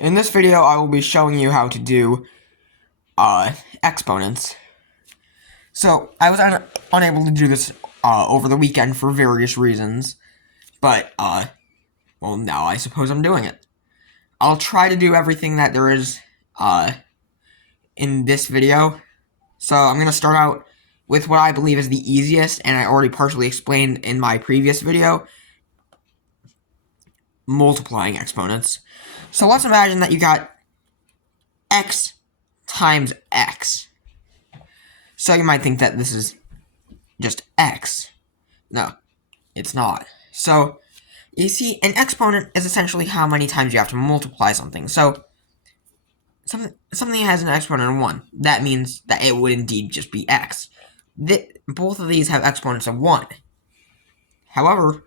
In this video, I will be showing you how to do exponents. So, I was unable to do this over the weekend for various reasons, but, well, now I suppose I'm doing it. I'll try to do everything that there is in this video. So, I'm going to start out with what I believe is the easiest, and I already partially explained in my previous video, multiplying exponents. So, let's imagine that you got x times x. So you might think that this is just x. No, it's not. So, you see, an exponent is essentially how many times you have to multiply something. So, something has an exponent of 1. That means that it would indeed just be x. Both of these have exponents of 1. However,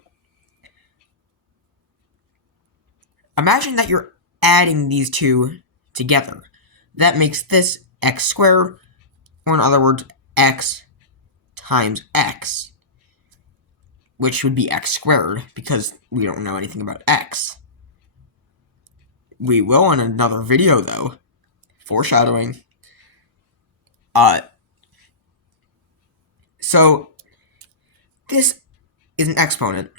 imagine that you're adding these two together. That makes this x squared, or in other words, x times x, which would be x squared, because we don't know anything about x. We will in another video, though. Foreshadowing. So, this is an exponent.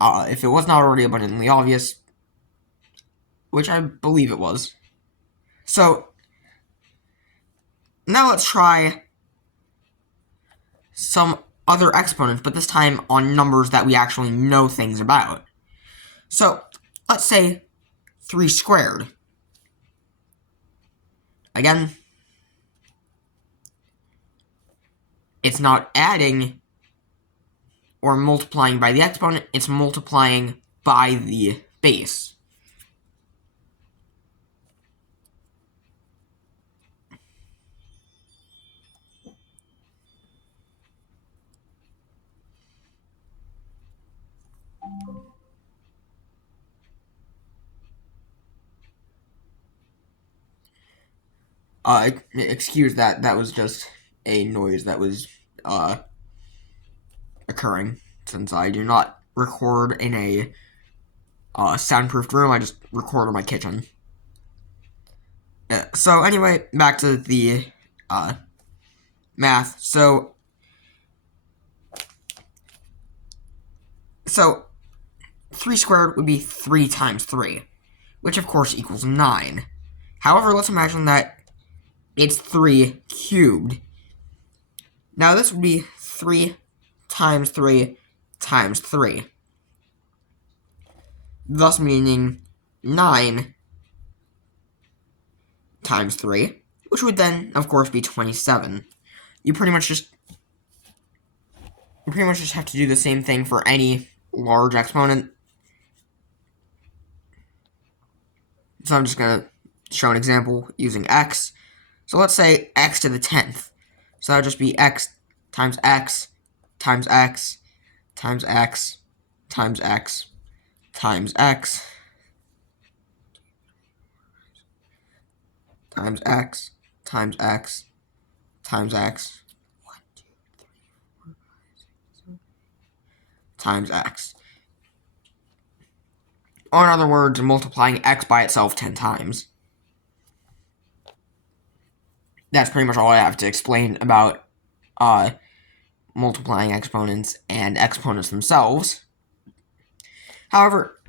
If it was not already abundantly obvious, which I believe it was. So, now let's try some other exponents, but this time on numbers that we actually know things about. So, let's say 3 squared. Again, it's not adding or multiplying by the exponent, it's multiplying by the base. Excuse that, that was just a noise that was, occurring, since I do not record in a, soundproofed room, I just record in my kitchen. So anyway, back to the, math. So 3 squared would be 3 times 3, which of course equals 9. However, let's imagine that it's 3 cubed. Now this would be 3 times 3 times 3. Thus meaning 9 times 3, which would then, of course, be 27. You pretty much just have to do the same thing for any large exponent. So I'm just going to show an example using x. So let's say x to the 10th. So that would just be x times x times x times x times x times x times x times x times x times x. Or in other words, multiplying x by itself 10 times. That's pretty much all I have to explain about multiplying exponents and exponents themselves. However,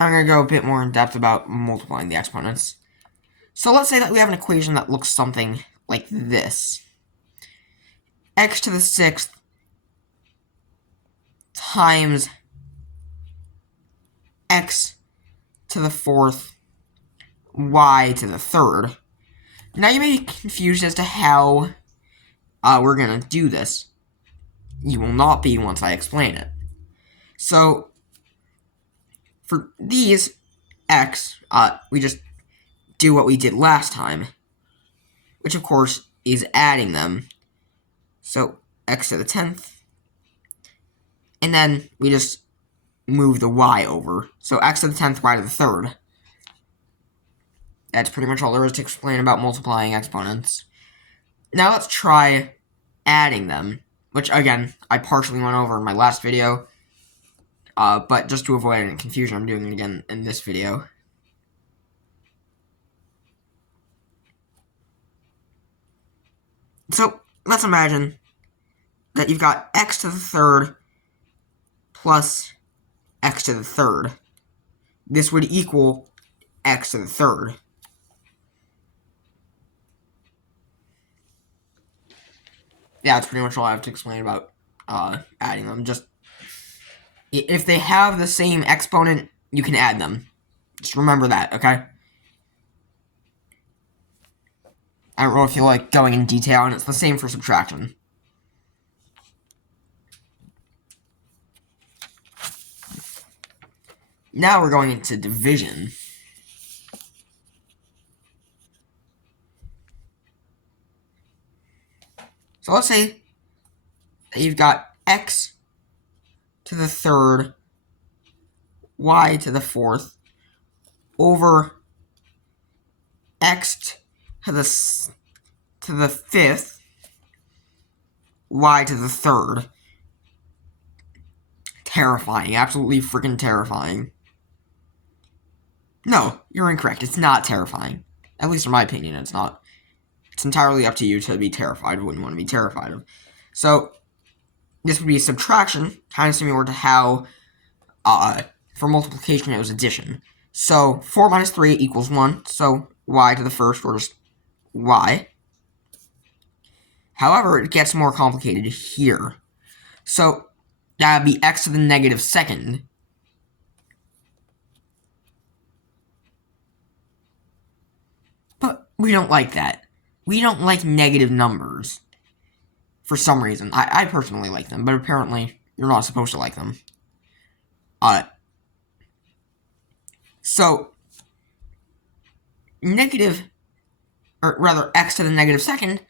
I'm going to go a bit more in depth about multiplying the exponents. So let's say that we have an equation that looks something like this. X to the 6th times x to the 4th y to the 3rd. Now you may be confused as to how we're going to do this. You will not be once I explain it. So, for these x, we just do what we did last time, which of course is adding them. So, x to the 10th, and then we just move the y over. So, x to the 10th, y to the 3rd. That's pretty much all there is to explain about multiplying exponents. Now let's try adding them, which again, I partially went over in my last video. But just to avoid any confusion, I'm doing it again in this video. So, let's imagine that you've got x to the third plus x to the third. This would equal x to the third. Yeah, that's pretty much all I have to explain about adding them. Just, if they have the same exponent, you can add them. Just remember that, okay? I don't really feel like going in detail, and it's the same for subtraction. Now we're going into division. So let's say that you've got x to the third, y to the fourth, over x to the fifth, y to the third. Terrifying. Absolutely freaking terrifying. No, you're incorrect. It's not terrifying. At least in my opinion, it's not. It's entirely up to you to be terrified of what you want to be terrified of. So, this would be a subtraction, kind of similar to how, for multiplication, it was addition. So, 4 minus 3 equals 1, so y to the first, or just y. However, it gets more complicated here. So, that would be x to the negative second. But we don't like that. We don't like negative numbers. For some reason. I personally like them, but apparently you're not supposed to like them. So, negative, or rather x to the negative second,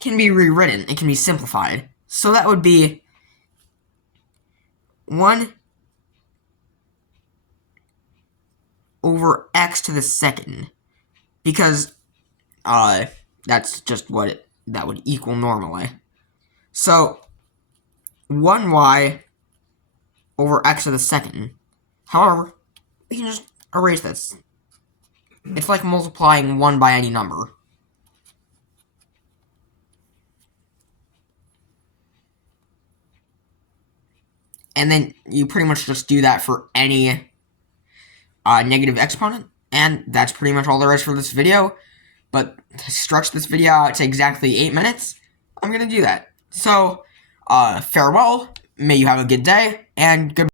can be rewritten. It can be simplified. So that would be 1 over x to the second. Because, that's just what that would equal normally. So, 1y over x to the second. However, we can just erase this. It's like multiplying 1 by any number. And then you pretty much just do that for any negative exponent. And that's pretty much all there is for this video. But to stretch this video out to exactly 8 minutes, I'm going to do that. So, farewell, may you have a good day, and goodbye.